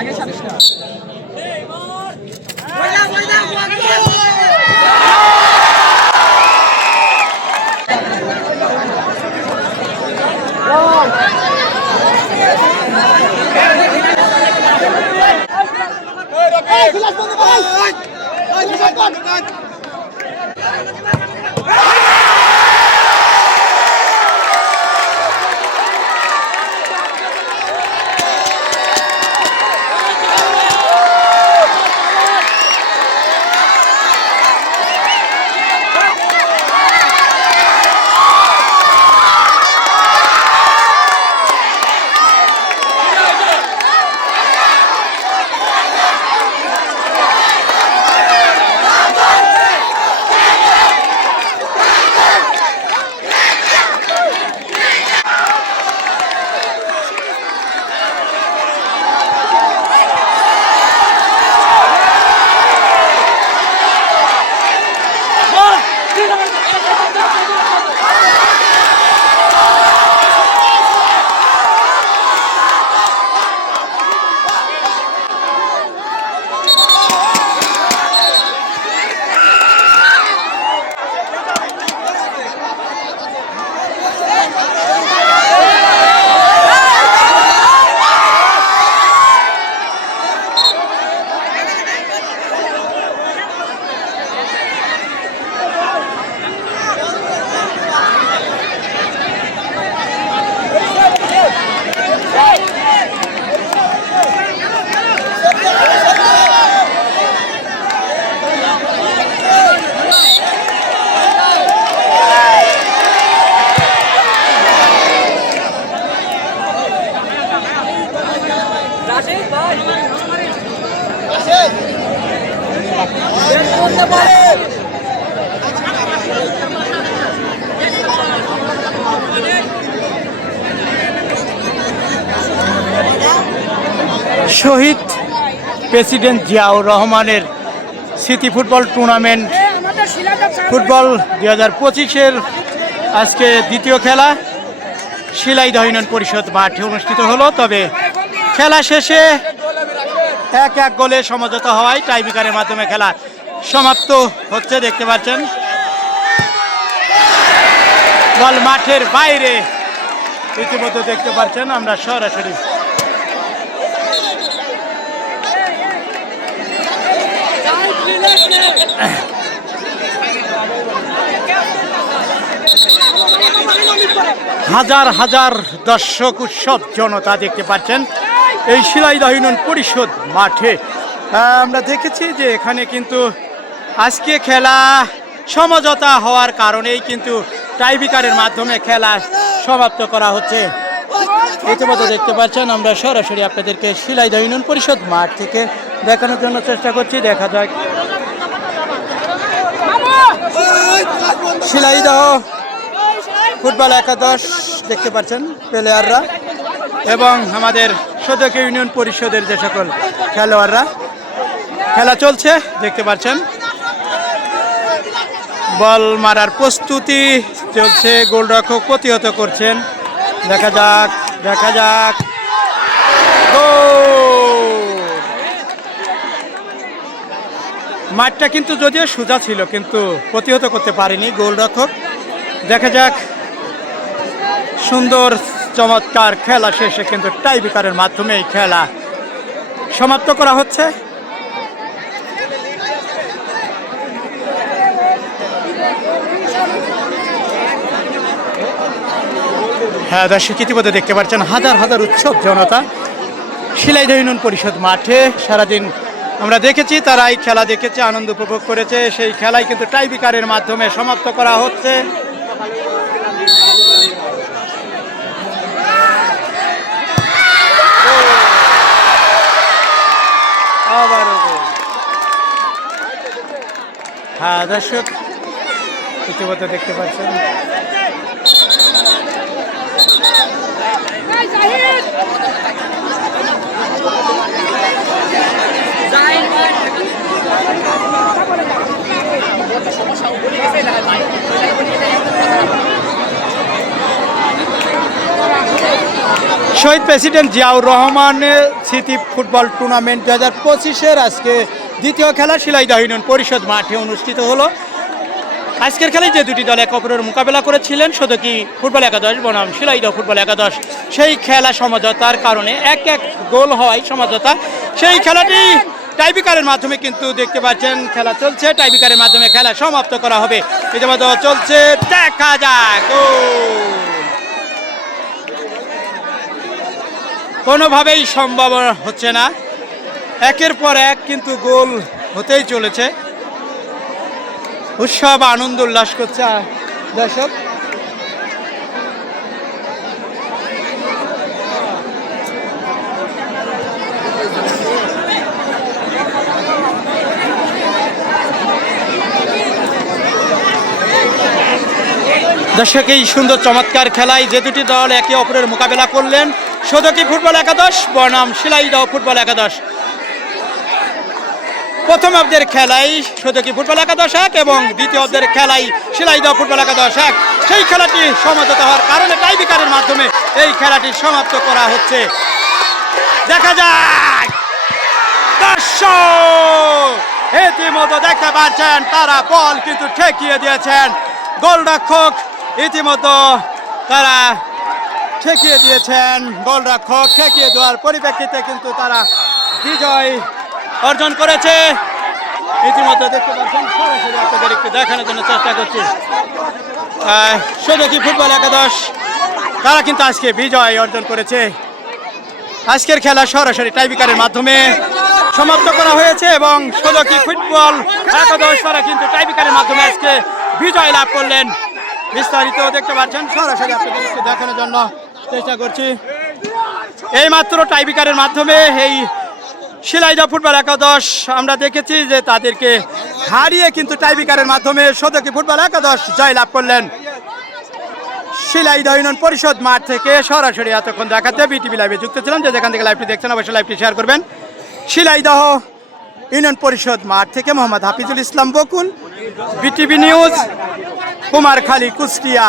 আগে সারিস না Hey, let's go, boys! Hadi bakalım. শহীদ প্রেসিডেন্ট জিয়াউর রহমানের স্মৃতি ফুটবল টুর্নামেন্ট ফুটবল দুই হাজার পঁচিশের আজকে দ্বিতীয় খেলা শিলাই ইউনিয়ন পরিষদ মাঠে অনুষ্ঠিত হলো, তবে খেলা শেষে এক এক গোলে সমঝোতা হওয়ায় টাইবিকারের মাধ্যমে খেলা সমাপ্ত হচ্ছে, দেখতে পাচ্ছেন। বল মাঠের বাইরে ইতিমধ্যে দেখতে পাচ্ছেন আমরা সরাসরি। হাজার হাজার দর্শক উৎসব জনতা দেখতে পাচ্ছেন। এই শিলাইদহ ইউনিয়ন পরিষদ মাঠে। আমরা দেখেছি যে এখানে কিন্তু আজকে খেলা সমঝোতা হওয়ার কারণেই কিন্তু টাইবিকারের মাধ্যমে খেলা সমাপ্ত করা হচ্ছে। ইতিমধ্যে দেখতে পাচ্ছেন আমরা সরাসরি আপনাদেরকে শিলাইদহ ইউনিয়ন পরিষদ মাঠ থেকে দেখানোর জন্য চেষ্টা করছি। দেখা যাক। শিলাইদহ ফুটবল একাদশ দেখতে পাচ্ছেন প্লেয়াররা। এবং আমাদের সদক ইউনিয়ন পরিষদের যে সকল খেলোয়াড়রা, খেলা চলছে, দেখতে পাচ্ছেন। বল মারার প্রস্তুতি চলছে, গোলরক্ষক প্রতিহত করছেন। দেখা যাক দেখা যাক! মাঠটা কিন্তু যদিও সোজা ছিল, কিন্তু প্রতিহত করতে পারেনি গোলরক্ষক। দেখা যাক, সুন্দর চমৎকার খেলা শেষে কিন্তু টাইবিকারের মাধ্যমে এই খেলা সমাপ্ত করা হচ্ছে। হ্যাঁ দর্শক, ইতিমধ্যে দেখতে পাচ্ছেন হাজার হাজার উৎসব জনতা। শিলাইদহ ইউনিয়ন পরিষদ মাঠে সারাদিন আমরা দেখেছি তারা এই খেলা দেখেছে, আনন্দ উপভোগ করেছে। সেই খেলাই কিন্তু টাইবিকারের মাধ্যমে সমাপ্ত করা হচ্ছে। হ্যাঁ দর্শক ইতিমধ্যে দেখতে পাচ্ছেন। শহীদ প্রেসিডেন্ট জিয়াউর রহমানের স্মৃতি ফুটবল টুর্নামেন্ট দু হাজার পঁচিশের আজকে দ্বিতীয় খেলা শিলাইদহ ইউনিয়ন পরিষদ মাঠে অনুষ্ঠিত হলো। আজকের খেলায় যে দুটি দল একে অপরের মোকাবেলা করেছিলেন, সদকি ফুটবল একাদশ, বনাম শিলাইদহ ফুটবল একাদশ, সেই খেলা সমঝোতার কারণে এক এক গোল হওয়ায় সমঝোতা। সেই খেলাটি টাইবিকারের মাধ্যমে কিন্তু দেখতে পাচ্ছেন, খেলা চলছে। টাইবিকারের মাধ্যমে খেলা সমাপ্ত করা হবে। ইতিমধ্যে চলছে, দেখা যাক। কোনোভাবেই সম্ভব হচ্ছে না। একের পর এক কিন্তু গোল হতেই চলেছে। উৎসব, আনন্দ, উল্লাস করছে দর্শক। দর্শক, এই সুন্দর চমৎকার খেলায় যে দুটি দল একে অপরের মোকাবেলা করলেন। সদকি ফুটবল একাদশ, বনাম শিলাইদহ ফুটবল একাদশ। প্রথম অব্দের খেলায় সদকি ফুটবল একাদশ এক এবং দ্বিতীয় অব্দের খেলায় শিলাইদহ ফুটবল একাদশ এক। সেই খেলাটি সমাপ্ত হওয়ার কারণে টাইবিকারের মাধ্যমে এই খেলাটি সমাপ্ত করা হচ্ছে। দেখা যায় দর্শক, ইতিমধ্যে দেখতে পাচ্ছেন তারা বল কিন্তু ঠেকিয়ে দিয়েছেন। গোলরক্ষক ইতিমধ্যে তারা ঠেকিয়ে দিয়েছেন। গোলরক্ষক ঠেকিয়ে দেওয়ার পরিপ্রেক্ষিতে কিন্তু তারা বিজয় অর্জন করেছে। ইতিমধ্যে দেখতে পাচ্ছেন, সরাসরি আপনাদের একটু দেখানোর জন্য চেষ্টা করছি। সদকি ফুটবল একাদশ? তারা কিন্তু আজকে বিজয় অর্জন করেছে। আজকের খেলা সরাসরি টাইবিকারের মাধ্যমে সমাপ্ত করা হয়েছে এবং সদকি ফুটবল একাদশ, তারা কিন্তু টাইবিকারের মাধ্যমে আজকে বিজয় লাভ করলেন। বিস্তারিত দেখতে পাচ্ছেন, সরাসরি আপনাদের একটু দেখানোর জন্য চেষ্টা করছি। এই মাত্র টাইবিকারের মাধ্যমে এই শিলাইদা ফুটবল একাদশ, আমরা দেখেছি যে তাদেরকে হারিয়ে কিন্তু টাইবিকারের মাধ্যমে সদকি ফুটবল একাদশ জয় লাভ করলেন। শিলাইদহ ইউনিয়ন পরিষদ মাঠ থেকে সরাসরি এতক্ষণ দেখাতে বিটিভি লাইভে যুক্ত ছিলাম। যে যেখান থেকে লাইভটি দেখছেন, অবশ্যই লাইভটি শেয়ার করবেন। শিলাইদহ ইউনিয়ন পরিষদ মাঠ থেকে মোহাম্মদ হাফিজুল ইসলাম বকুল, বিটিভি নিউজ, কুমারখালী, কুষ্টিয়া।